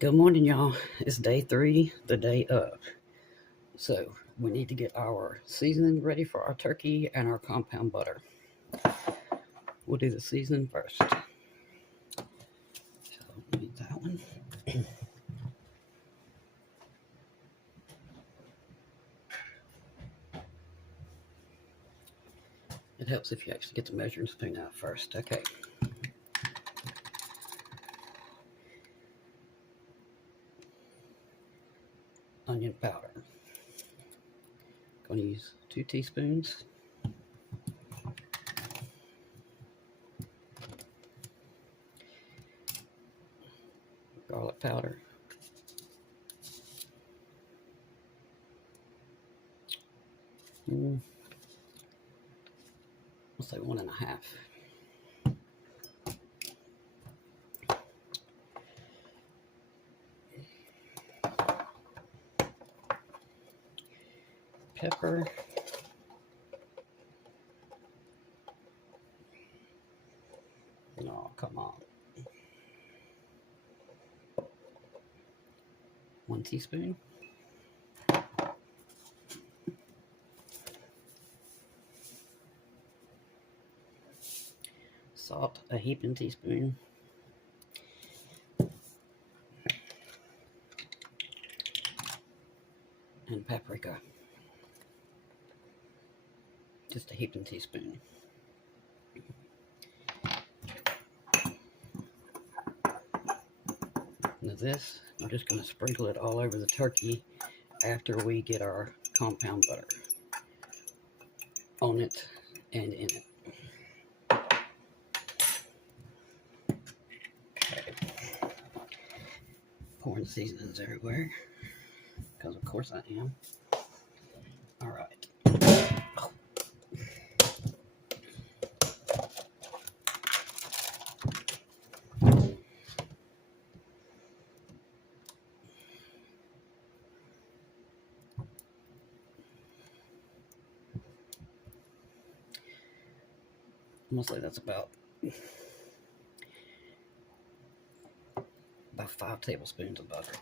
Good morning, y'all. It's day 3, the day of. So, we need to get our seasoning ready for our turkey and our compound butter. We'll do the seasoning first. So, we need that one. It helps if you actually get the measuring spoon out first. Okay. Onion powder. Going to use 2 teaspoons. Garlic powder. I'll say 1.5. Pepper. No, come on. 1 teaspoon. Salt, a heaping teaspoon. And paprika. Just a heaping teaspoon. Now this, I'm just going to sprinkle it all over the turkey after we get our compound butter on it and in it. Okay. Pouring seasonings everywhere, because of course I am. All right. I'm gonna say that's about 5 tablespoons of butter.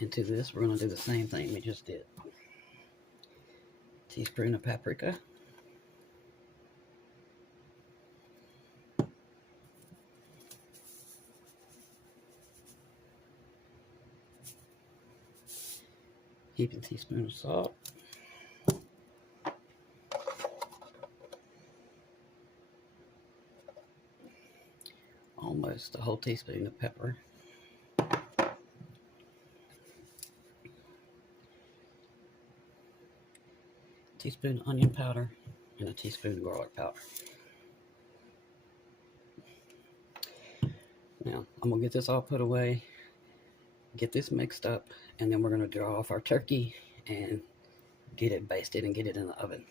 Into this, we're gonna do the same thing we just did. Teaspoon of paprika. Heaping teaspoon of salt. Almost a whole teaspoon of pepper. Teaspoon onion powder and a teaspoon of garlic powder. Now, I'm gonna get this all put away, get this mixed up, and then we're gonna draw off our turkey and get it basted and get it in the oven.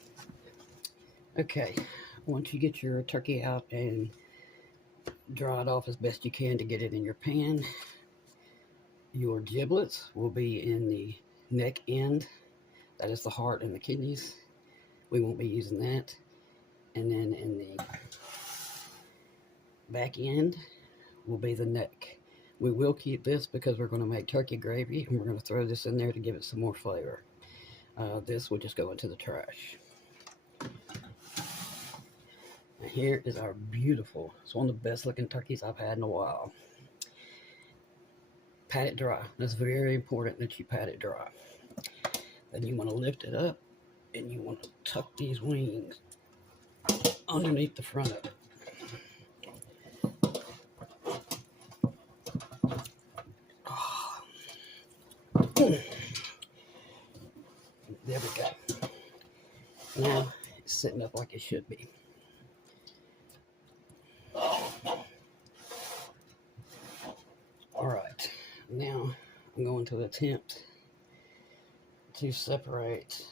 Okay, once you get your turkey out and dry it off as best you can to get it in your pan, your giblets will be in the neck end. That is the heart and the kidneys. We won't be using that. And then in the back end will be the neck. We will keep this because we're going to make turkey gravy, and we're going to throw this in there to give it some more flavor. This will just go into the trash. Now here is our beautiful, it's one of the best looking turkeys I've had in a while. Pat it dry. It's very important that you pat it dry. Then you want to lift it up and you want to tuck these wings underneath the front of it. There we go. Now it's sitting up like it should be. Alright, now I'm going to attempt to separate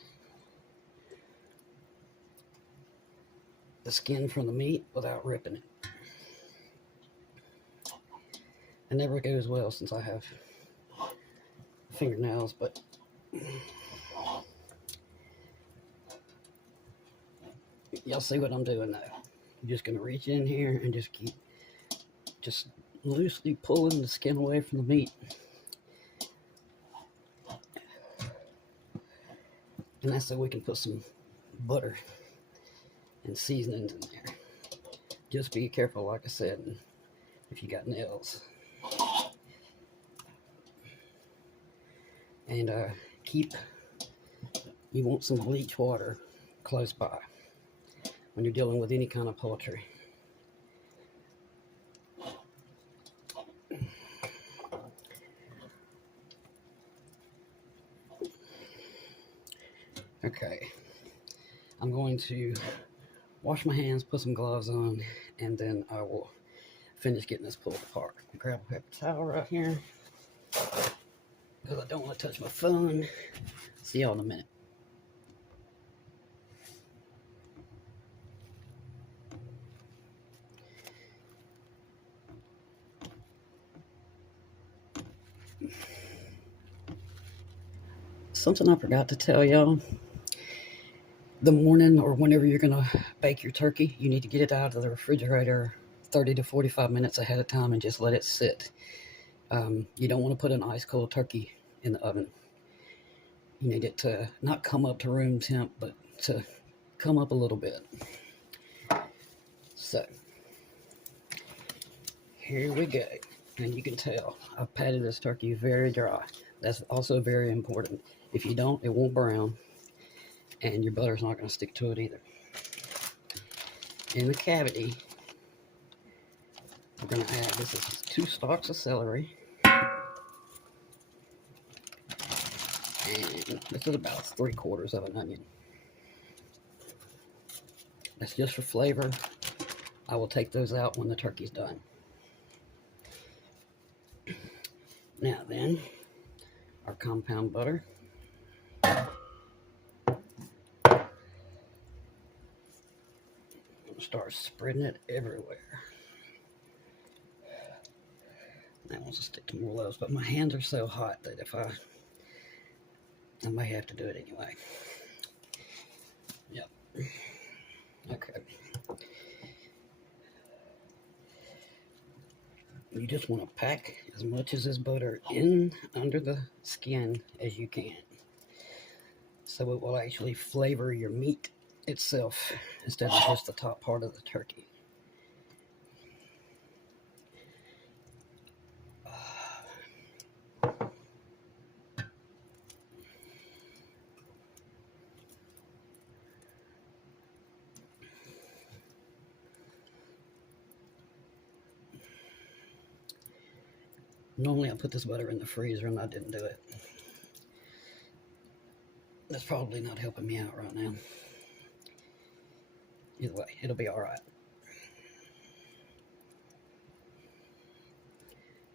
the skin from the meat without ripping it. It never goes well since I have fingernails, but Y'all see what I'm doing now? I'm just gonna reach in here and just keep loosely pulling the skin away from the meat. And that's so we can put some butter and seasonings in there. Just be careful, like I said, if you got nails. And you want some bleach water close by when you're dealing with any kind of poultry. Okay, I'm going to wash my hands, put some gloves on, and then I will finish getting this pulled apart. Grab a paper towel right here because I don't want to touch my phone. See y'all in a minute. Something I forgot to tell y'all. The morning or whenever you're going to bake your turkey, you need to get it out of the refrigerator 30 to 45 minutes ahead of time and just let it sit. You don't want to put an ice cold turkey in the oven. You need it to not come up to room temp, but to come up a little bit. So, here we go. And you can tell I've patted this turkey very dry. That's also very important. If you don't, it won't brown, and your butter's not going to stick to it either. In the cavity, we're going to add, this is 2 stalks of celery. And this is about 3/4 of an onion. That's just for flavor. I will take those out when the turkey's done. Now then, our compound butter. Start spreading it everywhere. That wants to stick to more loaves, but my hands are so hot that if I may have to do it anyway. Yep. Okay. You just want to pack as much of this butter in under the skin as you can, so it will actually flavor your meat itself instead of just the top part of the turkey. Normally I put this butter in the freezer and I didn't do it. That's probably not helping me out right now. Either way, it'll be all right.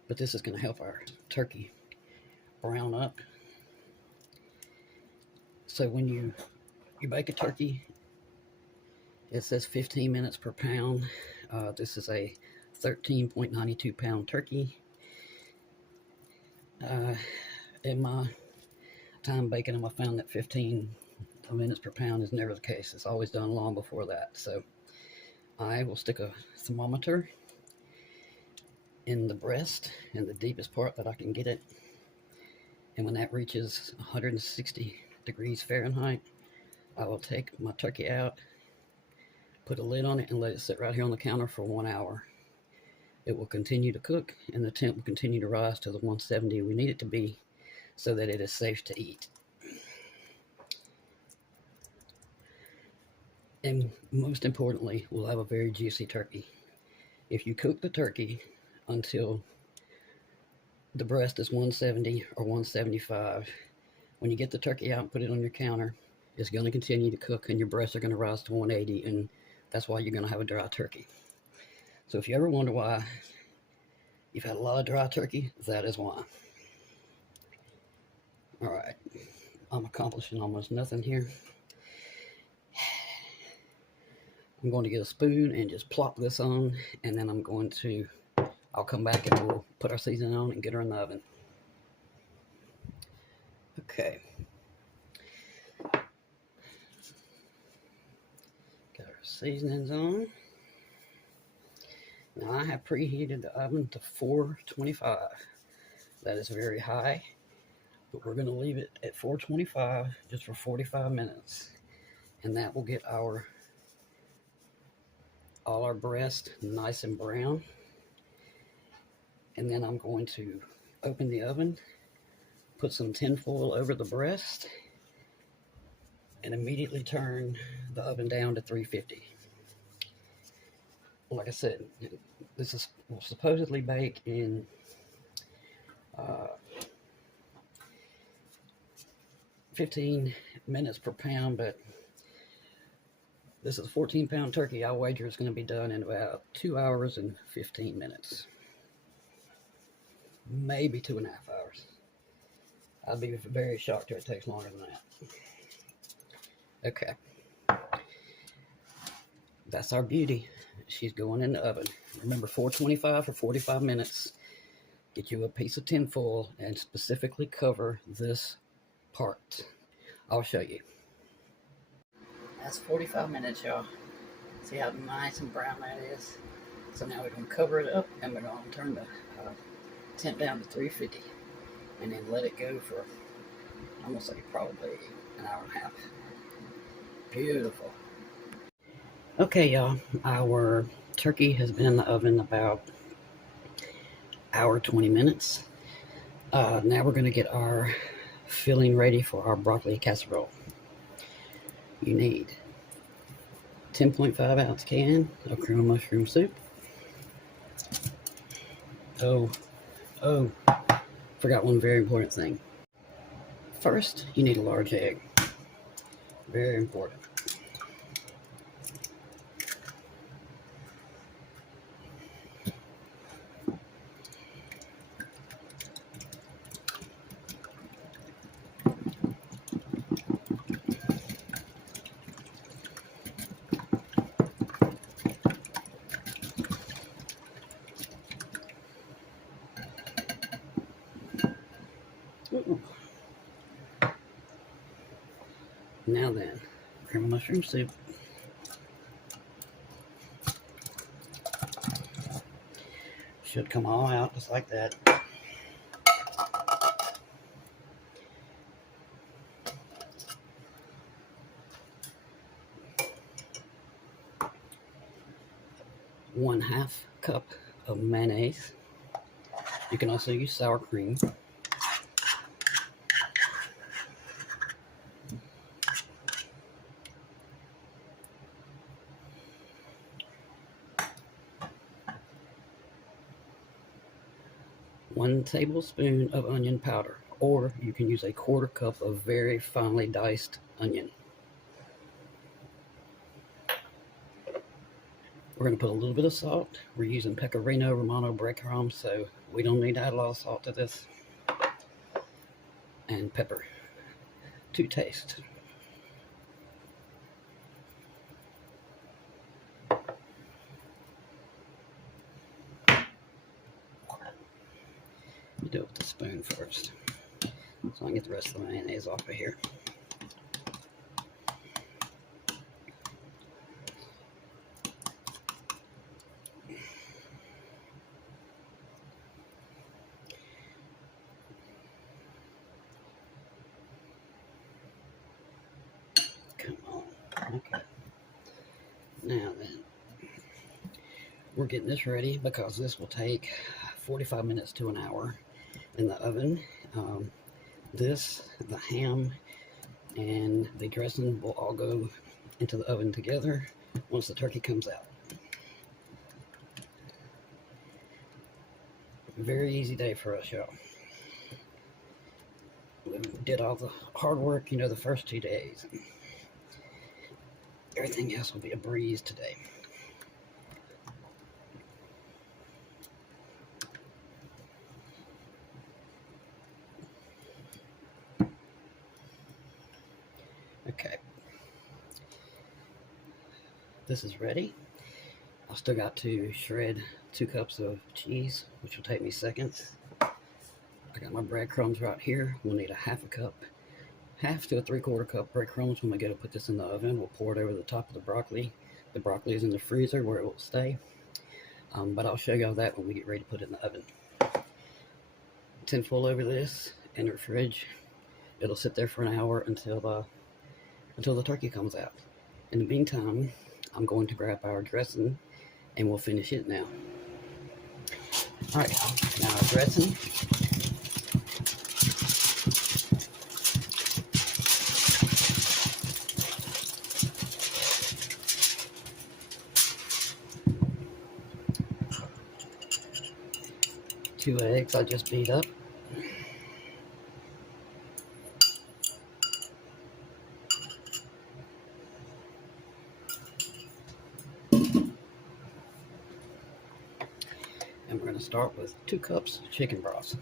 But this is going to help our turkey brown up. So when you bake a turkey, it says 15 minutes per pound. This is a 13.92 pound turkey. In my time baking them, I found that 15 minutes per pound is never the case. It's always done long before that. So I will stick a thermometer in the breast, in the deepest part that I can get it. And when that reaches 160 degrees Fahrenheit, I will take my turkey out, put a lid on it, and let it sit right here on the counter for 1 hour. It will continue to cook, and the temp will continue to rise to the 170 we need it to be so that it is safe to eat. And most importantly, we'll have a very juicy turkey. If you cook the turkey until the breast is 170 or 175, when you get the turkey out and put it on your counter, it's going to continue to cook and your breasts are going to rise to 180, and that's why you're going to have a dry turkey. So if you ever wonder why you've had a lot of dry turkey, that is why. All right, I'm accomplishing almost nothing here. I'm going to get a spoon and just plop this on, and then I'll come back and we'll put our seasoning on and get her in the oven. Okay. Got our seasonings on. Now I have preheated the oven to 425. That is very high, but we're going to leave it at 425 just for 45 minutes. And that will get all our breast nice and brown. And then I'm going to open the oven, put some tin foil over the breast, and immediately turn the oven down to 350. Like I said, this will supposedly bake in 15 minutes per pound, but this is a 14-pound turkey. I wager it's going to be done in about 2 hours and 15 minutes. Maybe 2.5 hours. I'd be very shocked if it takes longer than that. Okay. That's our beauty. She's going in the oven. Remember, 425 for 45 minutes. Get you a piece of tin foil and specifically cover this part. I'll show you. That's 45 minutes, y'all. See how nice and brown that is? So now we're going to cover it up and we're going to turn the temp down to 350 and then let it go for, I'm going to say probably an hour and a half. Beautiful. Okay, y'all, our turkey has been in the oven about hour 20 minutes. Now we're going to get our filling ready for our broccoli casserole. You need 10.5 ounce can of cream of mushroom soup. Oh, forgot one very important thing. First, you need a large egg. Very important. Now then, cream of mushroom soup. Should come all out just like that. ½ cup of mayonnaise. You can also use sour cream. One tablespoon of onion powder, or you can use a 1/4 cup of very finely diced onion. We're going to put a little bit of salt. We're using Pecorino Romano breadcrumbs, so we don't need to add a lot of salt to this. And pepper to taste. You do it with the spoon first, so I can get the rest of the mayonnaise off of here. Come on. Okay. Now then, we're getting this ready because this will take 45 minutes to an hour in the oven. The ham, and the dressing will all go into the oven together once the turkey comes out. Very easy day for us, y'all. We did all the hard work, the first 2 days. Everything else will be a breeze today. Okay. This is ready. I've still got to shred 2 cups of cheese, which will take me seconds. I got my breadcrumbs right here. We'll need a ½ cup, ½ to a 3/4 cup breadcrumbs when we go to put this in the oven. We'll pour it over the top of the broccoli, The broccoli is in the freezer where it will stay. But I'll show y'all that when we get ready to put it in the oven. Tinfoil over this in the fridge. It'll sit there for an hour until the turkey comes out. In the meantime, I'm going to grab our dressing and we'll finish it now. Alright, now our dressing. Two eggs I just beat up. And we're going to start with 2 cups of chicken broth.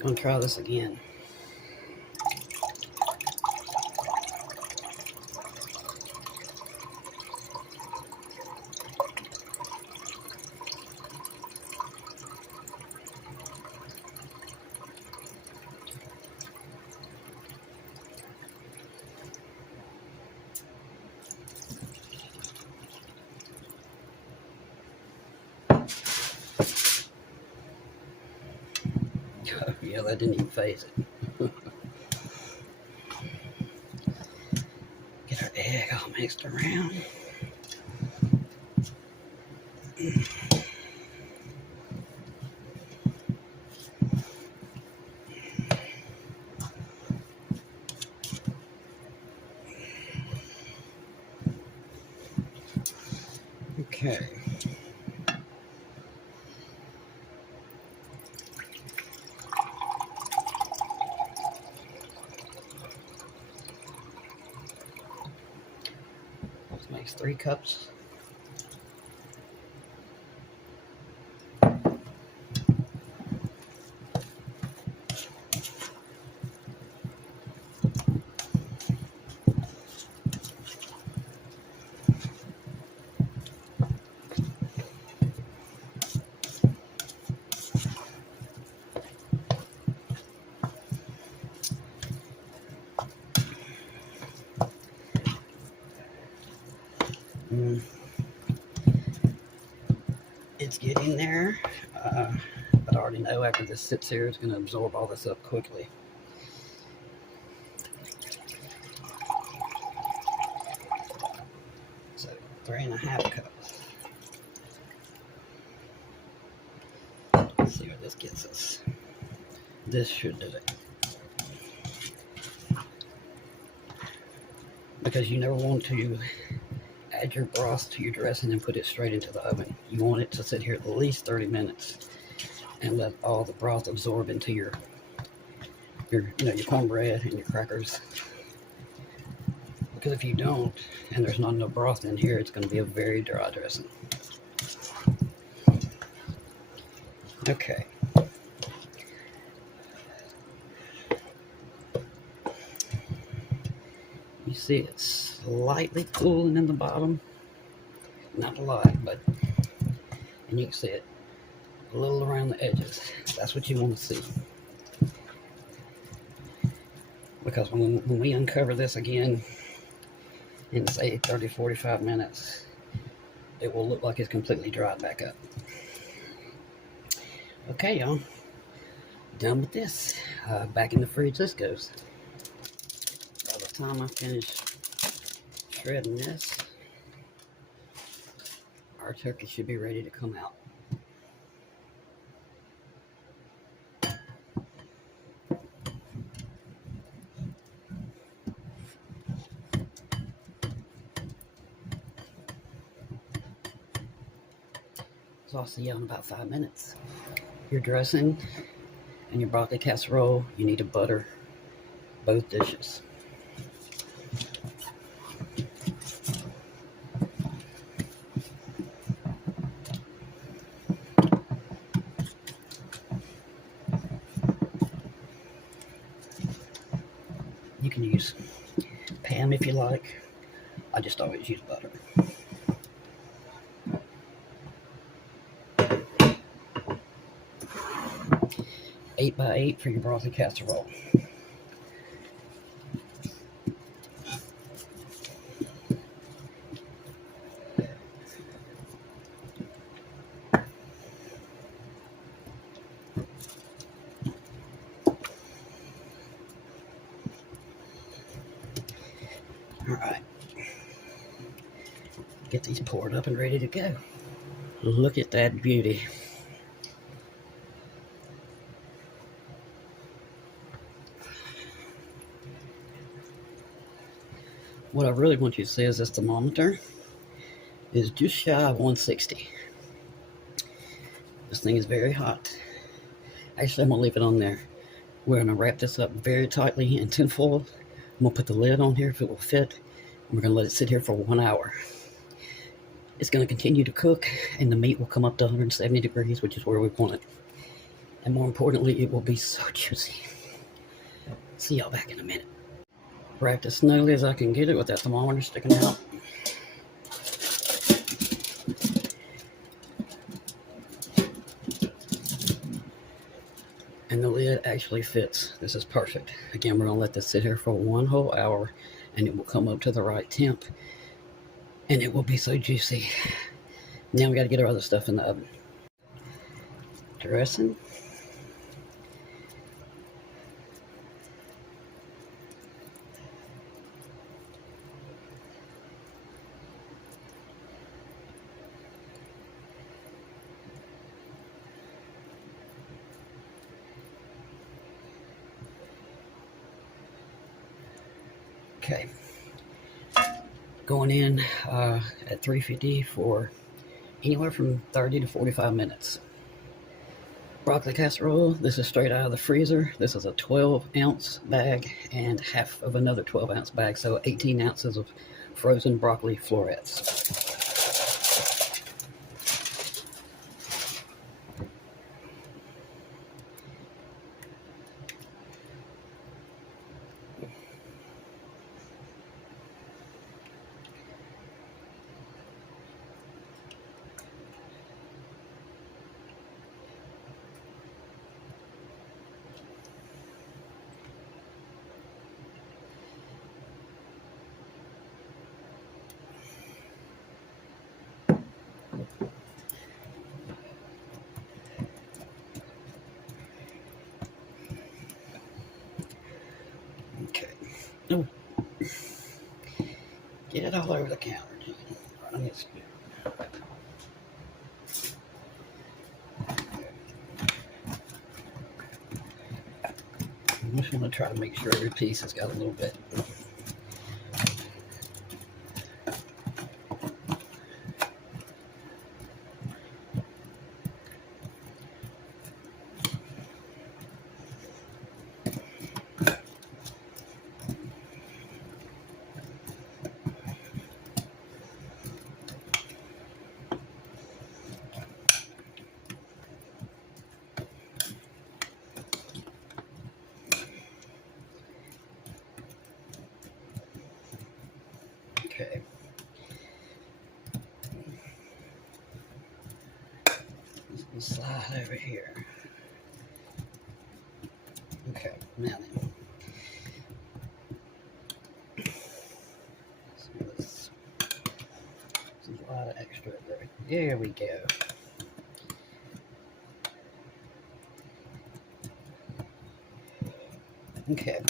Going to try this again. Yeah, that didn't even phase it. Get our egg all mixed around. Okay. This makes 3 cups. It's getting there, but I already know after this sits here, it's going to absorb all this up quickly. So 3.5 cups. Let's see what this gets us. This should do it. Because you never want to add your broth to your dressing and put it straight into the oven. You want it to sit here at least 30 minutes and let all the broth absorb into your cornbread and your crackers. Because if you don't, and there's not enough broth in here, it's going to be a very dry dressing. Okay. You see it's slightly cooling in the bottom. Not a lot, but, and you can see it a little around the edges. That's what you want to see. Because when we uncover this again in, say, 30-45 minutes, it will look like it's completely dried back up. Okay, y'all. Done with this. Back in the fridge this goes. By the time I finish shredding this, our turkey should be ready to come out. So I'll see you in about 5 minutes. Your dressing and your broccoli casserole, you need to butter both dishes. You can use Pam if you like. I just always use butter. 8 by 8 for your broccoli casserole. Get these poured up and ready to go. Look at that beauty. What I really want you to see is this thermometer is just shy of 160. This thing is very hot. Actually, I'm going to leave it on there. We're going to wrap this up very tightly in tinfoil. I'm going to put the lid on here if it will fit. And we're going to let it sit here for 1 hour. It's going to continue to cook, and the meat will come up to 170 degrees, which is where we want it. And more importantly, it will be so juicy. See y'all back in a minute. Wrapped as snugly as I can get it with that thermometer sticking out. And the lid actually fits. This is perfect. Again, we're going to let this sit here for 1 whole hour, and it will come up to the right temp, and it will be so juicy. Now we got to get our other stuff in the oven. Dressing. Okay. Going in at 350 for anywhere from 30 to 45 minutes. Broccoli casserole. This is straight out of the freezer. This is a 12-ounce bag and half of another 12-ounce bag, so 18 ounces of frozen broccoli florets. Okay. Oh. Get it all over the counter. Run it. I'm just going to try to make sure every piece has got a little bit. Okay. Just slide over here. Okay, now then. So there's a lot of extra there. There we go. Okay.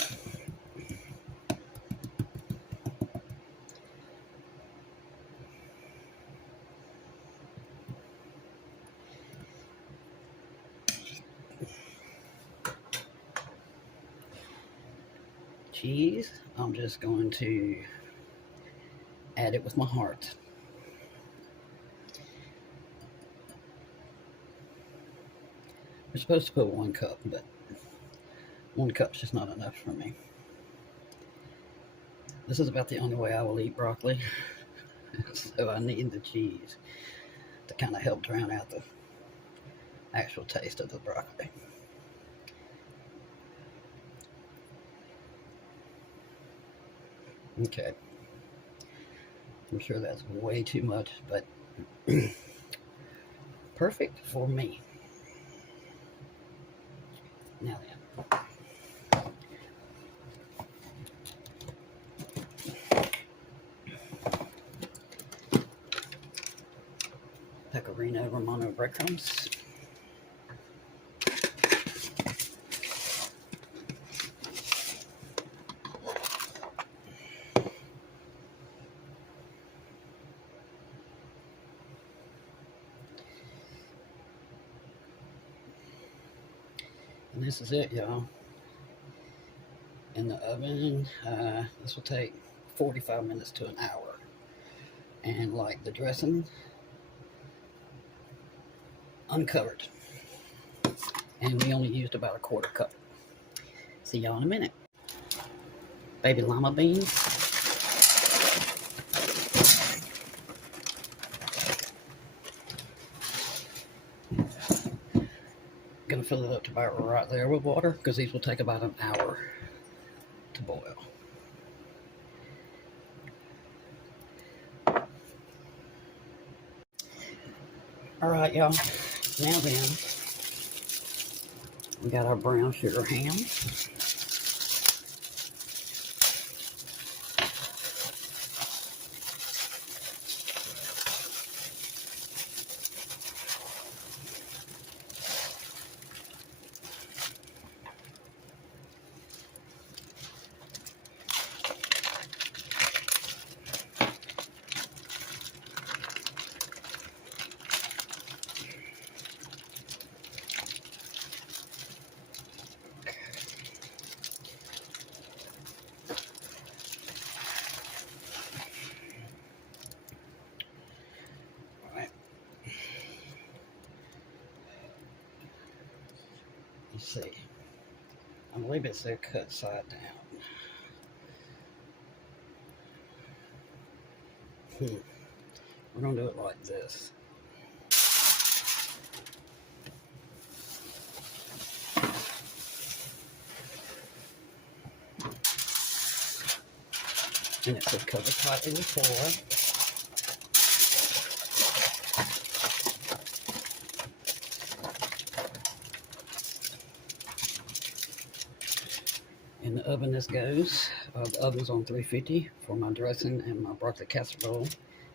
Cheese, I'm just going to add it with my heart. We're supposed to put 1 cup, but 1 cup's just not enough for me. This is about the only way I will eat broccoli, so I need the cheese to kind of help drown out the actual taste of the broccoli. Okay. I'm sure that's way too much, but perfect for me. Now then. Pecorino Romano breadcrumbs. And this is it, y'all. In the oven, this will take 45 minutes to an hour. And like the dressing, uncovered. And we only used about a quarter cup. See y'all in a minute. Baby lima beans. Gonna fill it up to about right there with water because these will take about an hour to boil. All right, y'all. Now then, we got our brown sugar ham. All right. Let's see. I believe it's their cut side down. We're gonna do it like this. And it should cover tightly with foil. In the oven this goes. The oven's on 350 for my dressing and my broccoli casserole.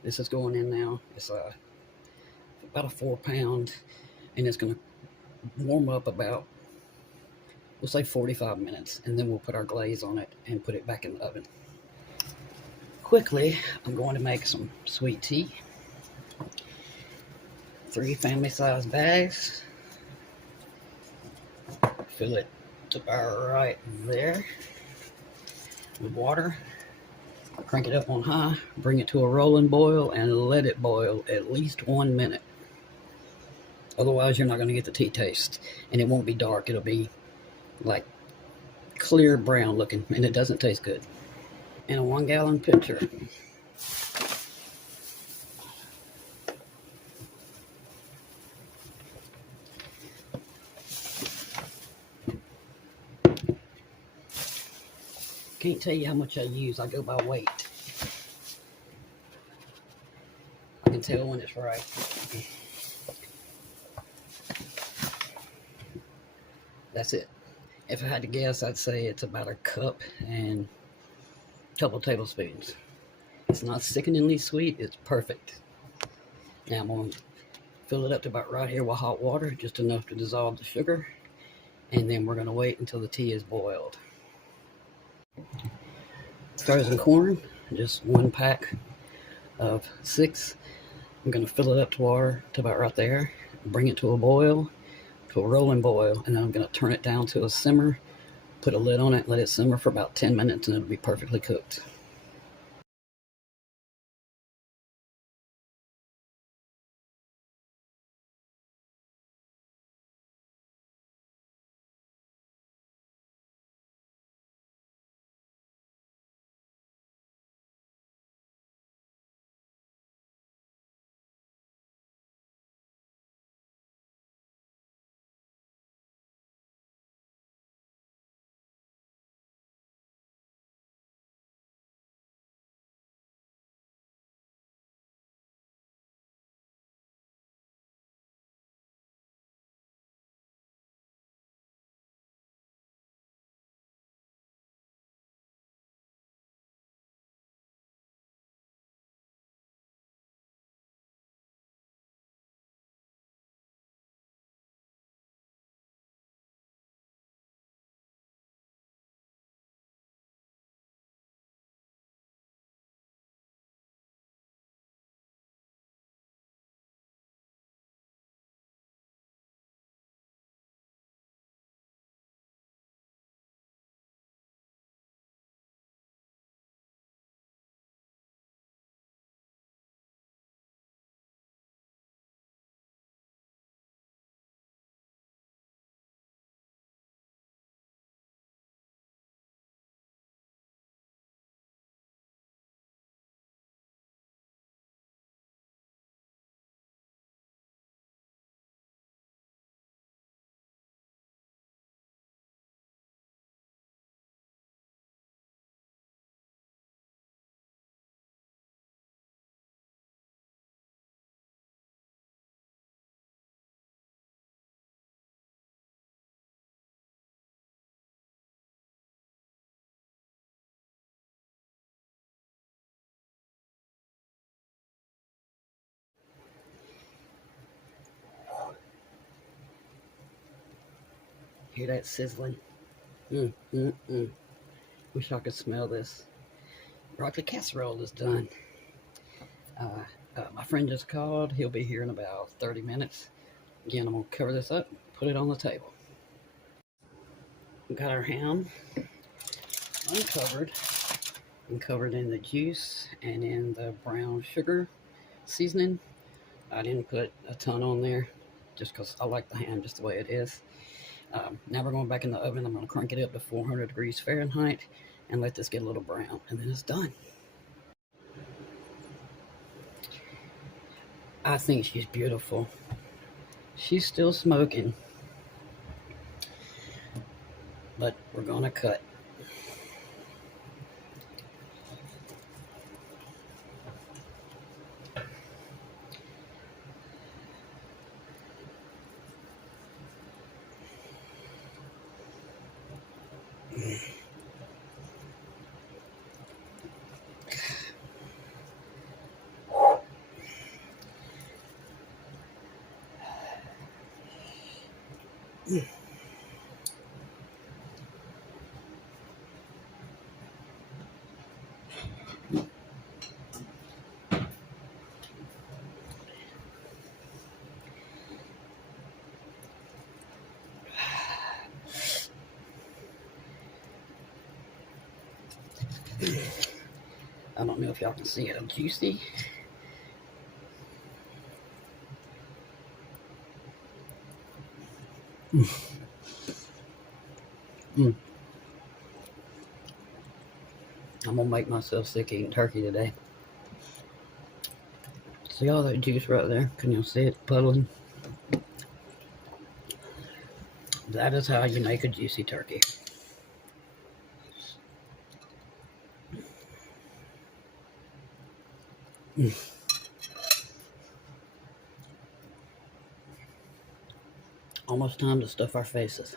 This is going in now. It's about a 4 pound, and it's gonna warm up about, we'll say 45 minutes, and then we'll put our glaze on it and put it back in the oven. Quickly, I'm going to make some sweet tea. 3 family-sized bags. Fill it to about right there with water. Crank it up on high, bring it to a rolling boil, and let it boil at least 1 minute. Otherwise, you're not going to get the tea taste, and it won't be dark. It'll be like clear brown looking, and it doesn't taste good. In a 1-gallon pitcher. Can't tell you how much I use. I go by weight. I can tell when it's right. That's it. If I had to guess, I'd say it's about a cup and a couple tablespoons. It's not sickeningly sweet. It's perfect. Now I'm going to fill it up to about right here with hot water, just enough to dissolve the sugar. And then we're going to wait until the tea is boiled. Frozen corn, just 1 pack of 6. I'm going to fill it up to water to about right there, bring it to a boil, to a rolling boil, and then I'm going to turn it down to a simmer, put a lid on it, let it simmer for about 10 minutes, and it'll be perfectly cooked. Hear that sizzling? Mm, mm, mm. Wish I could smell this. Broccoli casserole is done. My friend just called. He'll be here in about 30 minutes. Again, I'm going to cover this up, put it on the table. We got our ham uncovered and covered in the juice and in the brown sugar seasoning. I didn't put a ton on there just because I like the ham just the way it is. Now we're going back in the oven. I'm going to crank it up to 400 degrees Fahrenheit and let this get a little brown, and then it's done. I think she's beautiful. She's still smoking, but we're going to cut. I don't know if y'all can see it. It's juicy. Mm. I'm gonna make myself sick eating turkey today. See all that juice right there? Can you see it puddling? That is how you make a juicy turkey. Almost time to stuff our faces.